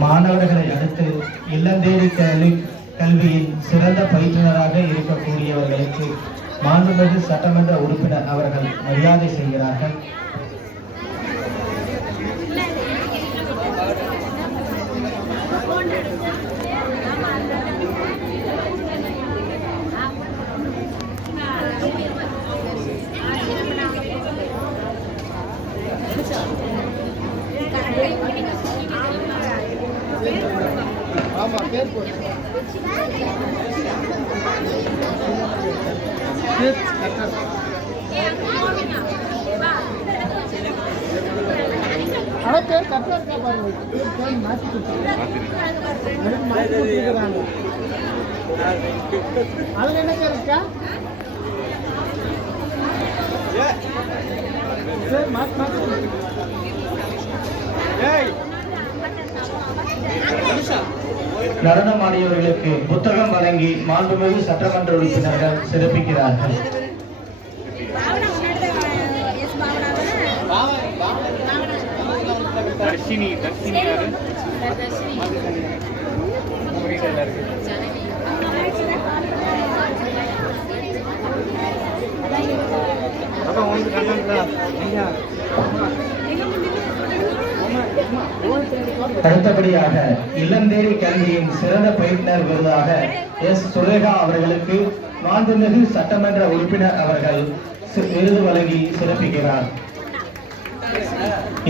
மாணவர்களை அடுத்து இல்லந்தேடி கல்வியின் சிறந்த பயிற்றுனராக இருக்கக்கூடியவர்களுக்கு மாண்புமிகு சட்டமன்ற உறுப்பினர் அவர்கள் மரியாதை செய்கிறார்கள். நடனமாடியவர்களுக்கு புத்தகம் வழங்கி மாண்புமிகு சட்டமன்ற உறுப்பினர்கள் சிறப்பிக்கிறார்கள். அடுத்தபடியாக இல்லந்தேடி கல்வியின் சிறந்த பயிற்றுனர் விருதாக எஸ். சுரேகா அவர்களுக்கு மாண்புமிகு சட்டமன்ற உறுப்பினர் அவர்கள் விருது வழங்கி சிறப்பிக்கிறார்.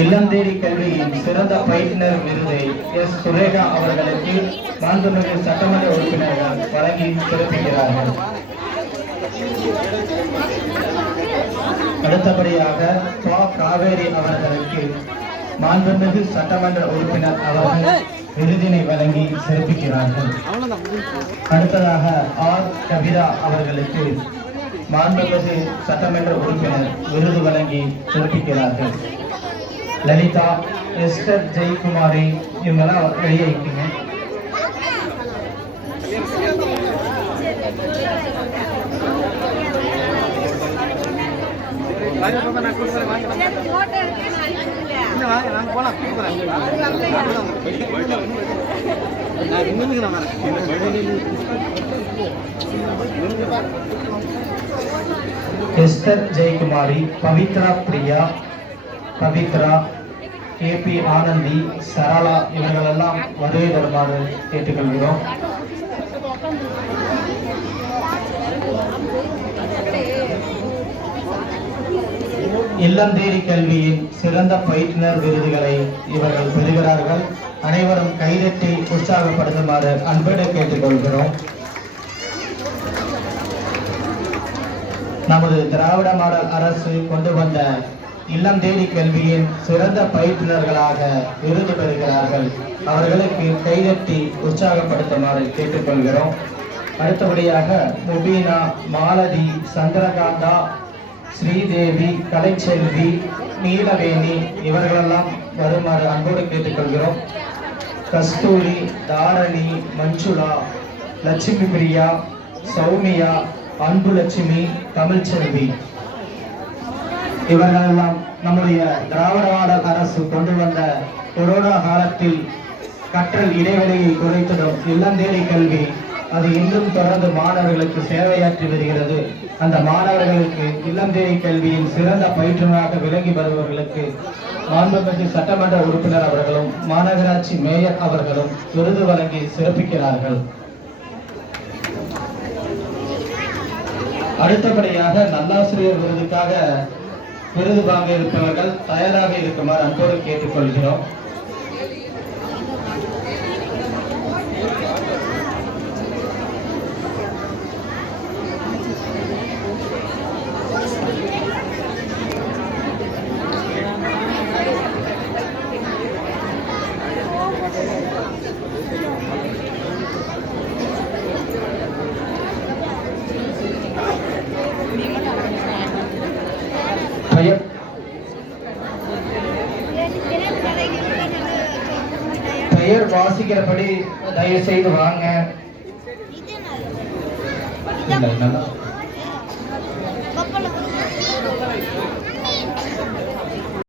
இல்லந்தேடி கல்வியின் சிறந்த பயிற்றுனர் விருதை எஸ். சுரேகா அவர்களுக்கு மாண்புமிகு சட்டமன்ற உறுப்பினர்கள் வழங்கி சிறப்பிக்கிறார்கள். அடுத்தபடியாக காவேரி அவர்களுக்கு மாண்புமிகு சட்டமன்ற உறுப்பினர் அவர்கள் விருதினை வழங்கி சிறப்பிக்கிறார்கள். அடுத்ததாக ஆர். கவிதா அவர்களுக்கு மாண்புமிகு சட்டமன்ற உறுப்பினர் விருது வழங்கி சிறப்பிக்கிறார்கள். லலிதா, எஸ்டர் ஜெயக்குமாரி இவங்கெல்லாம் வெளியே இருக்கீங்க. எஸ்தர் ஜெயக்குமாரி, பவித்ரா பிரியா, பவித்ரா, KP ஆனந்தி, சரளா இவர்களெல்லாம் வருகை தருமாறு கேட்டுக்கொள்கிறோம். இல்லந்தேடி கல்வியின் சிறந்த பயிற்றுனர் விருதுகளை இவர்கள் பெறுகிறார்கள். அனைவரும் கைதட்டி உற்சாகப்படுத்துமாறு அன்போடு கேட்டுக்கொள்கிறோம். நமது திராவிட மாடல் அரசு கொண்டு வந்த இல்லந்தேடி கல்வியின் சிறந்த பயிற்றுனர்களாக விருது பெறுகிறார்கள். அவர்களுக்கு கைதட்டி உற்சாகப்படுத்துமாறு கேட்டுக்கொள்கிறோம். அடுத்தபடியாக முபீனா, மாலதி, சந்திரகாந்தா, ஸ்ரீதேவி, கலைச்செல்வி, நீலவேணி இவர்களெல்லாம் வருமாறு அன்போடு கேட்டுக்கொள்கிறோம். கஸ்தூரி, தாரணி, மஞ்சுளா, லட்சுமி பிரியா, சௌமியா, அன்பு லட்சுமி, தமிழ்ச்செல்வி இவர்களெல்லாம் நம்முடைய திராவிட மாடல் அரசு கொண்டு வந்த கொரோனா காலத்தில் கற்றல் இடைவெளியை குறைத்ததும் இல்லந்தேடி கல்வி அது இன்றும் தொடர்ந்து மாணவர்களுக்கு சேவையாற்றி வருகிறது. அந்த மாணவர்களுக்கு இல்லந்தேடி கல்வியின் சிறந்த பயிற்றுனராக விளங்கி வருபவர்களுக்கு மாண்புமிகு சட்டமன்ற உறுப்பினர் அவர்களும் மாநகராட்சி மேயர் அவர்களும் விருது வழங்கி சிறப்பிக்கிறார்கள். அடுத்தபடியாக நல்லாசிரியர் விருதுக்காக விருது வாங்க இருப்பவர்கள் தயாராக இருக்குமாறு அன்போடு கேட்டுக்கொள்கிறோம். பெயர் வாசிக்கிறபடி தயவு செய்து வாங்க.